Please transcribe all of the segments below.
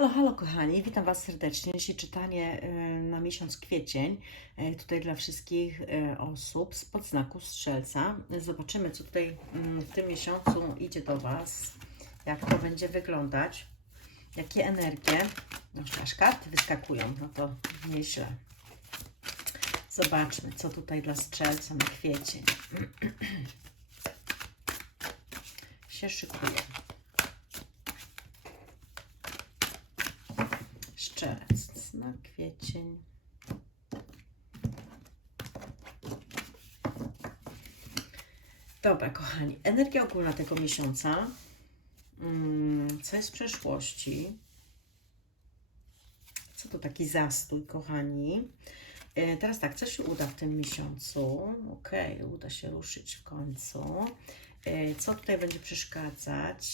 Halo, halo kochani, witam Was serdecznie. Dzisiaj czytanie e, na miesiąc kwiecień, e, tutaj dla wszystkich e, osób z podznaku Strzelca. Zobaczymy, co tutaj mm, w tym miesiącu idzie do Was, jak to będzie wyglądać, jakie energie, no aż karty wyskakują, no to nieźle. Zobaczmy, co tutaj dla Strzelca na kwiecień się szykuje. Szczerec na kwiecień. Dobra, kochani, energia ogólna tego miesiąca. Mm, Co jest w przeszłości? Co to taki zastój, kochani? E, Teraz tak, co się uda w tym miesiącu? Okej, uda się ruszyć w końcu. E, Co tutaj będzie przeszkadzać?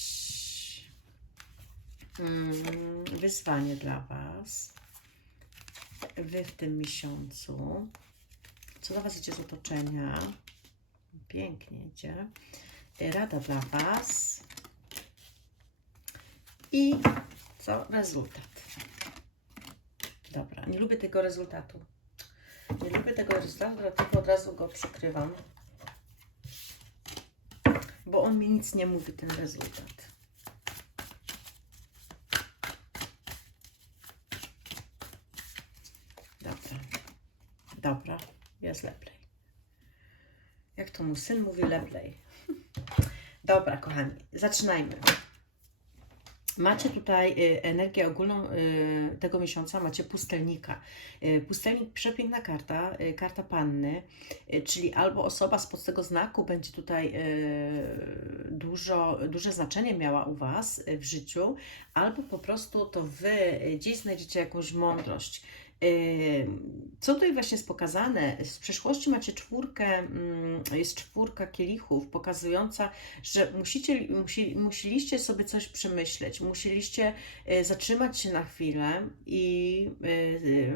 Mm, Wyzwanie dla Was. Wy w tym miesiącu. Co dla Was idzie z otoczenia? Pięknie idzie. Rada dla Was. I co? Rezultat. Dobra, nie lubię tego rezultatu. Nie lubię tego rezultatu, dlatego od razu go przykrywam. Bo on mi nic nie mówi, ten rezultat. Dobra. Dobra, jest lepiej. Jak to mój syn mówi, lepiej. Dobra, kochani, zaczynajmy. Macie tutaj y, energię ogólną y, tego miesiąca, macie pustelnika. Y, Pustelnik, przepiękna karta, karta panny, czyli albo osoba z tego znaku będzie tutaj dużo, duże znaczenie miała u Was w życiu, albo po prostu to Wy gdzieś znajdziecie jakąś mądrość. Co tutaj właśnie jest pokazane? Z przeszłości macie czwórkę, mm, jest czwórka kielichów, pokazująca, że musicie, musi, musieliście sobie coś przemyśleć, musieliście y, zatrzymać się na chwilę i y,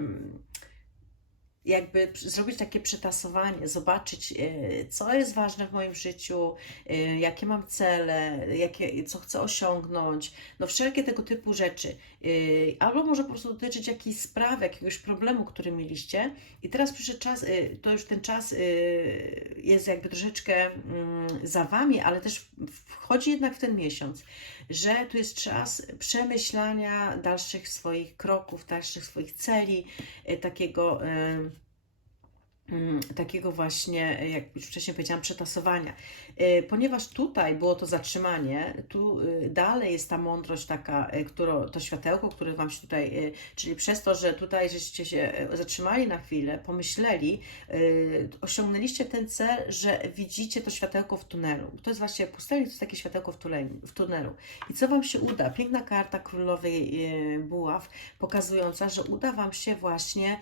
jakby zrobić takie przetasowanie, zobaczyć, y, co jest ważne w moim życiu, y, jakie mam cele, jakie, co chcę osiągnąć, no wszelkie tego typu rzeczy. Y, Albo może po prostu dotyczyć jakiejś sprawy, jakiegoś problemu, który mieliście. I teraz przyszedł czas, to już ten czas jest jakby troszeczkę mm, za Wami, ale też wchodzi jednak w ten miesiąc, że tu jest czas przemyślania dalszych swoich kroków, dalszych swoich celi, takiego. Mm, takiego właśnie, jak już wcześniej powiedziałam, przetasowania. Y, Ponieważ tutaj było to zatrzymanie, tu y, dalej jest ta mądrość taka, y, którą, to światełko, które Wam się tutaj, czyli przez to, że tutaj żeście się zatrzymali na chwilę, pomyśleli, osiągnęliście ten cel, że widzicie to światełko w tunelu. To jest właśnie pustelnik, to jest takie światełko w tunelu. W tunelu. I co Wam się uda? Piękna karta królowej buław, pokazująca, że uda Wam się właśnie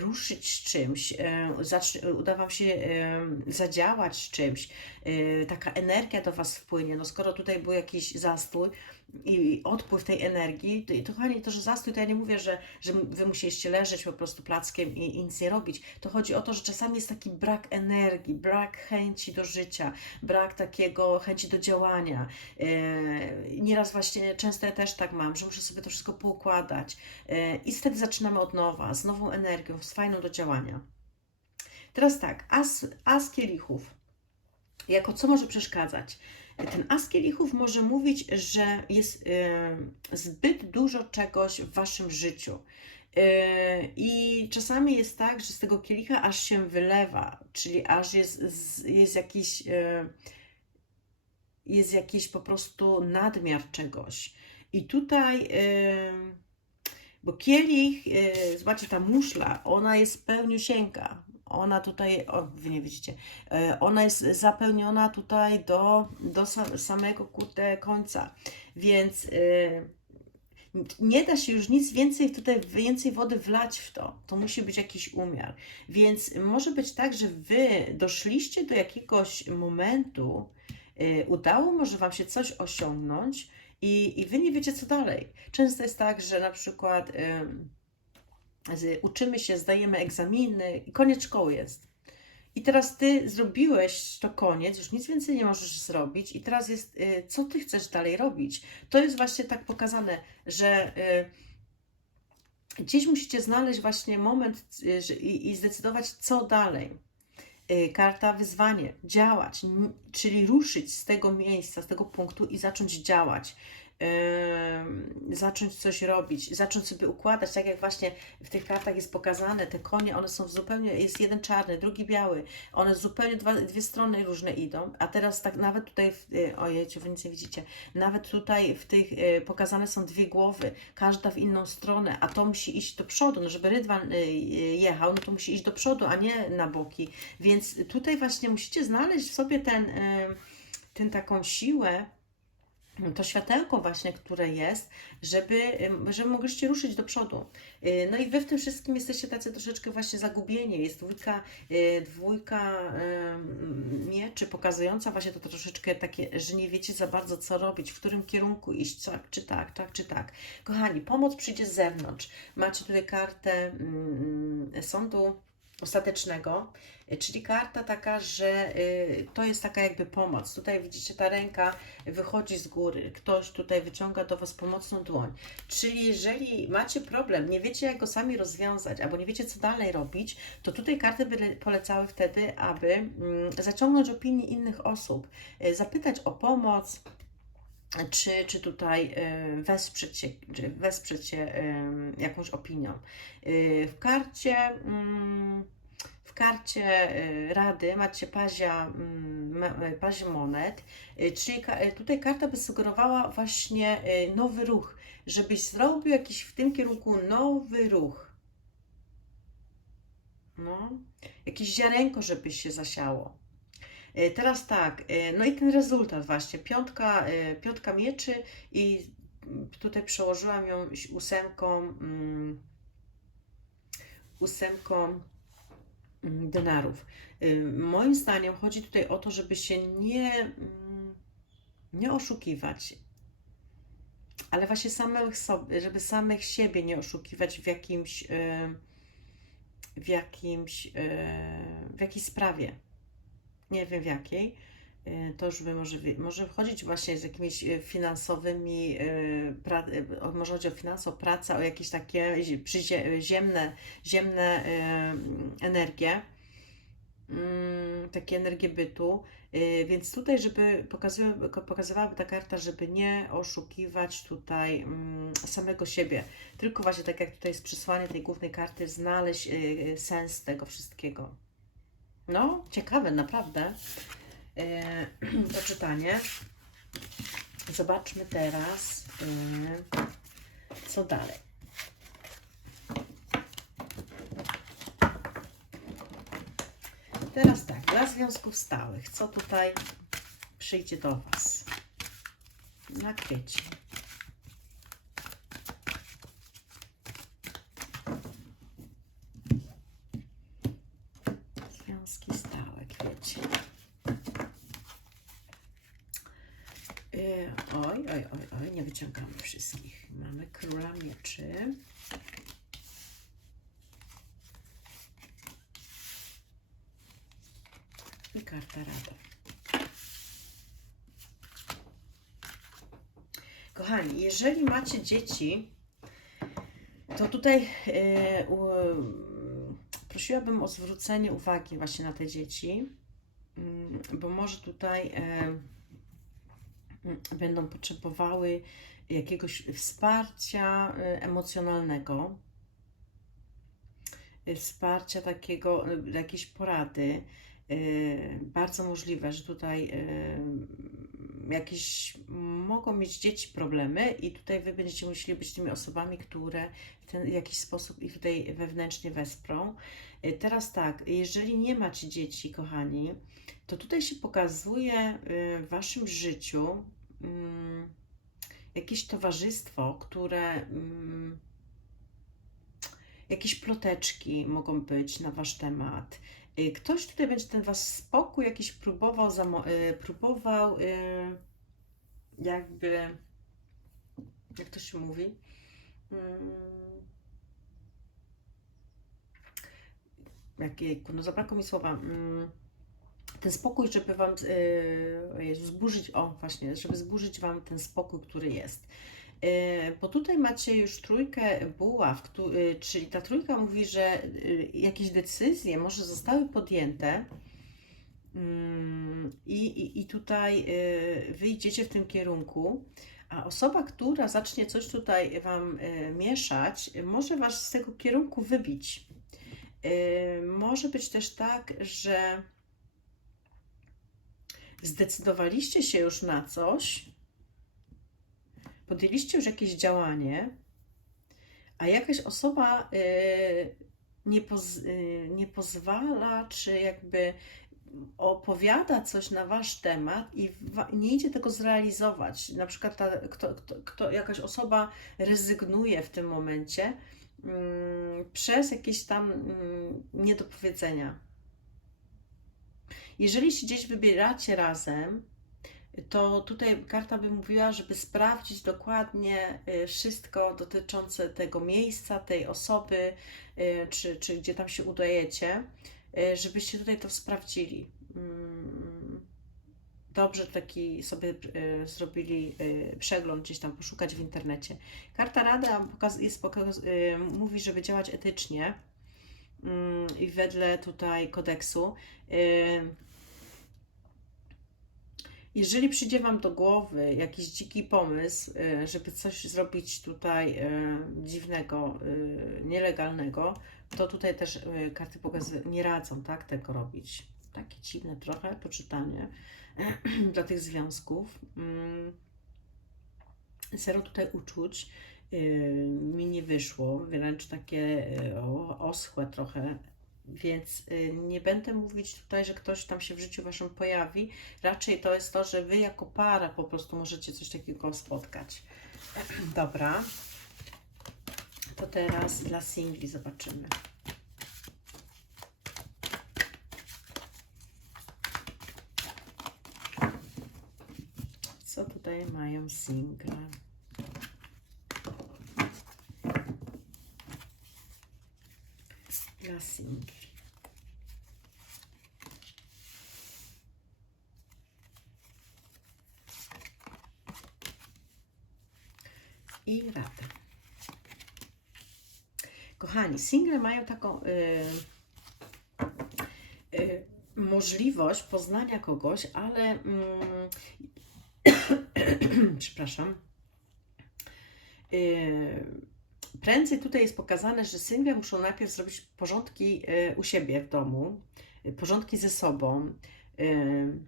ruszyć z czymś, y, zacz- uda Wam się y, zadziałać czymś, y, taka energia do Was wpłynie. No skoro tutaj był jakiś zastój i odpływ tej energii, to, to kochani, to, że zastój, to ja nie mówię, że, że Wy musieliście leżeć po prostu plackiem i, i nic nie robić. To chodzi o to, że czasami jest taki brak energii, brak chęci do życia, brak takiego chęci do działania. Yy, nieraz właśnie, często ja też tak mam, że muszę sobie to wszystko poukładać yy, i wtedy zaczynamy od nowa, z nową energią, z fajną do działania. Teraz tak, as, as kielichów. Jako co może przeszkadzać? Ten as kielichów może mówić, że jest y, zbyt dużo czegoś w waszym życiu. Y, I czasami jest tak, że z tego kielicha aż się wylewa, czyli aż jest, jest jakiś, y, jest jakiś po prostu nadmiar czegoś. I tutaj, bo kielich, zobaczcie, ta muszla, ona jest pełniusieńka. Ona tutaj, o, wy nie widzicie, E, ona jest zapełniona tutaj do, do sa- samego kurde końca, więc y, nie da się już nic więcej tutaj, więcej wody wlać w to. To musi być jakiś umiar. Więc może być tak, że wy doszliście do jakiegoś momentu, y, udało może wam się coś osiągnąć i, i wy nie wiecie co dalej. Często jest tak, że na przykład z, uczymy się, zdajemy egzaminy i koniec szkoły jest. I teraz ty zrobiłeś to koniec, już nic więcej nie możesz zrobić, i teraz jest, y, co ty chcesz dalej robić? To jest właśnie tak pokazane, że y, gdzieś musicie znaleźć właśnie moment y, i, zdecydować, co dalej. Karta wyzwanie, działać, czyli ruszyć z tego miejsca, z tego punktu i zacząć działać. Zacząć coś robić, zacząć sobie układać, tak jak właśnie w tych kartach jest pokazane, te konie, one są zupełnie, jest jeden czarny, drugi biały, one zupełnie dwa, dwie strony różne idą, a teraz tak nawet tutaj, w, y, ojejcie, wy nic nie widzicie, nawet tutaj w tych y, pokazane są dwie głowy, każda w inną stronę, a to musi iść do przodu, no żeby Rydwan y, jechał, no to musi iść do przodu, a nie na boki, więc tutaj właśnie musicie znaleźć w sobie ten, ten taką siłę, to światełko właśnie, które jest, żeby, żeby mogliście ruszyć do przodu. Yy, No i wy w tym wszystkim jesteście tacy troszeczkę właśnie zagubieni. Jest dwójka, yy, dwójka mieczy pokazująca właśnie to troszeczkę takie, że nie wiecie za bardzo co robić, w którym kierunku iść, tak czy tak, tak czy tak. Kochani, pomoc przyjdzie z zewnątrz. Macie tutaj kartę mm, sądu ostatecznego, y, czyli karta taka, że y, to jest taka jakby pomoc. Tutaj widzicie ta ręka wychodzi z góry, ktoś tutaj wyciąga do Was pomocną dłoń. Czyli jeżeli macie problem, nie wiecie jak go sami rozwiązać, albo nie wiecie co dalej robić, to tutaj karty by polecały wtedy, aby mm, zaciągnąć opinię innych osób, y, zapytać o pomoc, czy, czy tutaj y, wesprzeć się, czy wesprzeć się y, jakąś opinią. Y, W karcie, mm, w karcie rady macie pazia, mm, pazie monet, czyli tutaj karta by sugerowała właśnie nowy ruch, żebyś zrobił jakiś w tym kierunku nowy ruch. No, jakieś ziarenko, żebyś się zasiało. E, Teraz tak, e, no i ten rezultat właśnie, piątka, e, piątka mieczy i tutaj przełożyłam ją ósemką, mm, ósemką mm, denarów. Moim zdaniem chodzi tutaj o to, żeby się nie, mm, nie oszukiwać, ale właśnie samych sobie, żeby samych siebie nie oszukiwać w jakimś, w jakimś, w jakiejś sprawie. Nie wiem w jakiej, y, to już by może, może chodzić właśnie z jakimiś y, finansowymi, y, pra, może chodzi o finanse, o pracę, o jakieś takie zi- przyzie- ziemne, energie, mm, takie energie bytu. Więc tutaj, żeby pokazywałaby ta karta, żeby nie oszukiwać tutaj mm, samego siebie, tylko właśnie tak jak tutaj jest przesłanie tej głównej karty, znaleźć sens tego wszystkiego. No, ciekawe, naprawdę. E, to czytanie. Zobaczmy teraz, e, co dalej. Teraz tak, dla związków stałych, co tutaj przyjdzie do Was? Na kwiecie. Związki stałe, kwiecie. Yy, Oj, oj, oj, oj, nie wyciągamy wszystkich. Mamy króla mieczy. I karta rada. Kochani, jeżeli macie dzieci, to tutaj yy, prosiłabym o zwrócenie uwagi właśnie na te dzieci, mm, bo może tutaj mm, będą potrzebowały jakiegoś wsparcia e, emocjonalnego, e, wsparcia takiego, e, jakiejś porady. Bardzo możliwe, że tutaj jakieś mogą mieć dzieci problemy i tutaj Wy będziecie musieli być tymi osobami, które w ten jakiś sposób ich tutaj wewnętrznie wesprą. Teraz tak, jeżeli nie macie dzieci, kochani, to tutaj się pokazuje w Waszym życiu mm, jakieś towarzystwo, które mm, jakieś ploteczki mogą być na Wasz temat. Y, Ktoś tutaj będzie ten Was spokój jakiś próbował, y, próbował y, jakby, jak to się mówi, Mm, jakie, no zabrakło mi słowa, mm, ten spokój, żeby Wam, yy, zburzyć, o właśnie, żeby zburzyć Wam ten spokój, który jest. Yy, bo tutaj macie już trójkę buław, yy, czyli ta trójka mówi, że jakieś decyzje może zostały podjęte mm, i, i, i tutaj wyjdziecie w tym kierunku, a osoba, która zacznie coś tutaj Wam mieszać, może Was z tego kierunku wybić. Może być też tak, że zdecydowaliście się już na coś, podjęliście już jakieś działanie, a jakaś osoba yy, nie, poz, yy, nie pozwala, czy jakby opowiada coś na wasz temat i nie idzie tego zrealizować. Na przykład ta, kto, kto, kto, jakaś osoba rezygnuje w tym momencie mm, przez jakieś tam mm, niedopowiedzenia. Jeżeli się gdzieś wybieracie razem, to tutaj karta by mówiła, żeby sprawdzić dokładnie y, wszystko dotyczące tego miejsca, tej osoby, y, czy, czy gdzie tam się udajecie, y, żebyście tutaj to sprawdzili. Mm, Dobrze taki sobie zrobili przegląd, gdzieś tam poszukać w internecie. Karta Rada pokaz, jest, pokaz, mówi, żeby działać etycznie i wedle tutaj kodeksu. Y, jeżeli przyjdzie Wam do głowy jakiś dziki pomysł, y, żeby coś zrobić tutaj y, dziwnego, nielegalnego, to tutaj też karty pokazują, nie radzą tak, tego robić. Takie dziwne trochę poczytanie dla tych związków. Mm. Zero tutaj uczuć mi nie wyszło, wręcz takie y, oschłe trochę, więc y, nie będę mówić tutaj, że ktoś tam się w życiu Waszym pojawi. Raczej to jest to, że Wy jako para po prostu możecie coś takiego spotkać. Dobra. To teraz dla singli zobaczymy. Co tutaj mają single? Singli. I rada. Kochani, single mają taką y, y, możliwość poznania kogoś, ale mm, przepraszam. Yy, prędzej tutaj jest pokazane, że single muszą najpierw zrobić porządki yy, u siebie w domu, yy, porządki ze sobą, yy,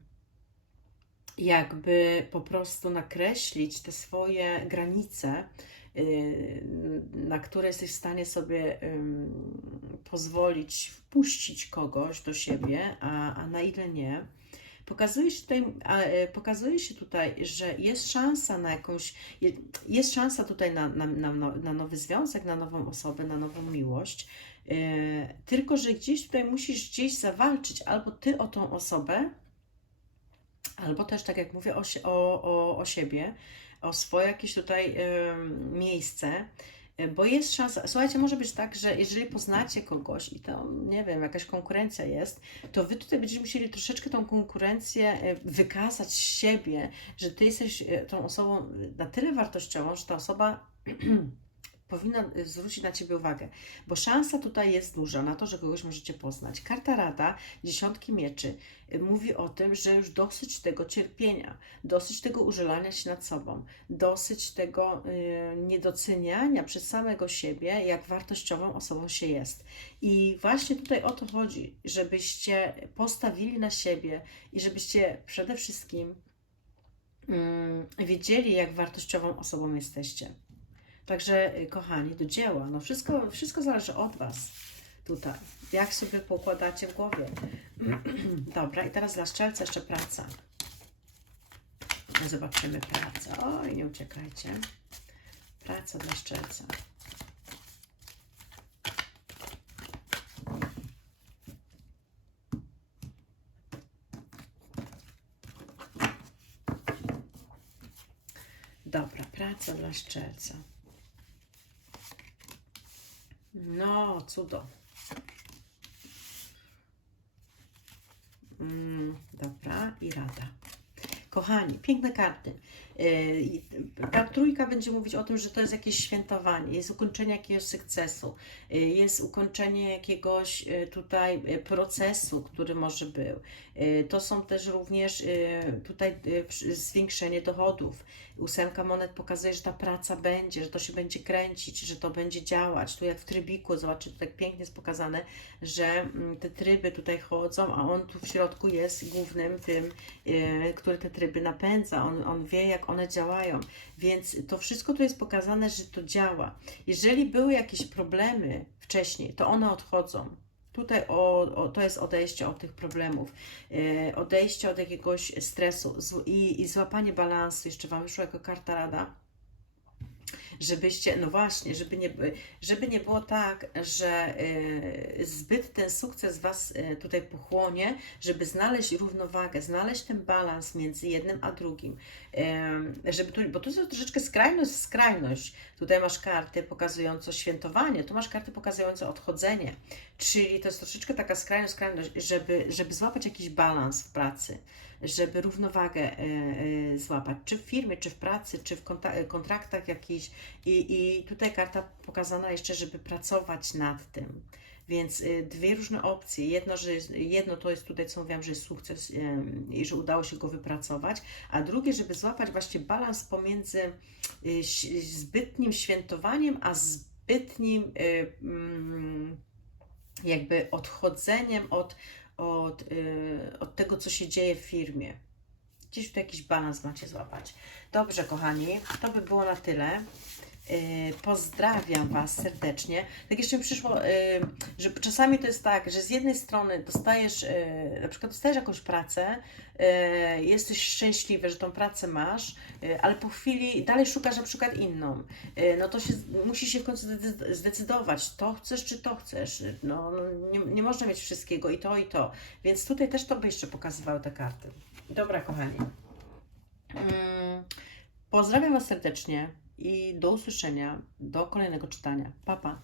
jakby po prostu nakreślić te swoje granice, na które jesteś w stanie sobie pozwolić wpuścić kogoś do siebie, a, a na ile nie. Pokazuje się, tutaj, e, pokazuje się tutaj, że jest szansa na jakąś, je- jest szansa tutaj na, na, na, no- na nowy związek, na nową osobę, na nową miłość. E, tylko, że gdzieś tutaj musisz gdzieś zawalczyć albo ty o tą osobę, albo też, tak jak mówię, o, o, o, siebie, o swoje jakieś tutaj miejsce. Bo jest szansa, słuchajcie, może być tak, że jeżeli poznacie kogoś i to, nie wiem, jakaś konkurencja jest, to wy tutaj będziecie musieli troszeczkę tą konkurencję e, wykazać z siebie, że ty jesteś e, tą osobą na tyle wartościową, że ta osoba powinna e, zwrócić na ciebie uwagę, bo szansa tutaj jest duża na to, że kogoś możecie poznać. Karta Rada, dziesiątki mieczy, e, mówi o tym, że już dosyć tego cierpienia, dosyć tego użalania się nad sobą, dosyć tego y, niedoceniania przez samego siebie, jak wartościową osobą się jest. I właśnie tutaj o to chodzi, żebyście postawili na siebie i żebyście przede wszystkim mm, wiedzieli, jak wartościową osobą jesteście. Także, y, kochani, do dzieła. No wszystko, wszystko zależy od Was tutaj. Jak sobie poukładacie w głowie. Dobra, i teraz dla szczelca jeszcze praca. Zobaczymy pracę. Oj, nie uciekajcie. Praca dla szczelca. Dobra, praca dla szczelca. No, cudo. Mm, dobra, i rada. Kochani, piękne karty. I Ta trójka będzie mówić o tym, że to jest jakieś świętowanie, jest ukończenie jakiegoś sukcesu, yy, jest ukończenie jakiegoś yy, tutaj procesu, który może był. To są też również tutaj zwiększenie dochodów. Ósemka monet pokazuje, że ta praca będzie, że to się będzie kręcić, że to będzie działać. Tu jak w trybiku, zobaczcie, tutaj pięknie jest pokazane, że mm, te tryby tutaj chodzą, a on tu w środku jest głównym tym, który te tryby napędza. On, on wie, jak one działają. Więc to wszystko tu jest pokazane, że to działa. Jeżeli były jakieś problemy wcześniej, to one odchodzą. Tutaj o, o, to jest odejście od tych problemów, yy, odejście od jakiegoś stresu z, i, i złapanie balansu. Jeszcze Wam wyszła jako karta rada żebyście, no właśnie, żeby nie, żeby nie było tak, że y, zbyt ten sukces Was y, tutaj pochłonie, żeby znaleźć równowagę, znaleźć ten balans między jednym a drugim. Żeby tu, bo tu jest troszeczkę skrajność, skrajność. Tutaj masz karty pokazujące świętowanie, tu masz karty pokazujące odchodzenie. Czyli to jest troszeczkę taka skrajność, skrajność, żeby, żeby złapać jakiś balans w pracy, żeby równowagę y, y, złapać, czy w firmie, czy w pracy, czy w konta- kontraktach jakichś. I, I tutaj karta pokazana jeszcze, żeby pracować nad tym. Więc dwie różne opcje. Jedno, że jest, jedno to jest tutaj, co mówiłam, że jest sukces i że udało się go wypracować, a drugie, żeby złapać właśnie balans pomiędzy zbytnim świętowaniem, a zbytnim mm, jakby odchodzeniem od, od, y, od tego, co się dzieje w firmie. Gdzieś tu jakiś balans macie złapać. Dobrze, kochani, to by było na tyle. Yy, Pozdrawiam Was serdecznie. Tak jeszcze mi przyszło, yy, że czasami to jest tak, że z jednej strony dostajesz, yy, na przykład dostajesz jakąś pracę, jesteś szczęśliwy, że tą pracę masz, ale po chwili dalej szukasz na przykład inną. No to się, musisz się w końcu zdecy- zdecydować, to chcesz czy to chcesz. No, no nie, nie można mieć wszystkiego i to i to. Więc tutaj też to by jeszcze pokazywały te karty. Dobra, kochani. Mm, Pozdrawiam Was serdecznie i do usłyszenia, do kolejnego czytania. Pa, pa.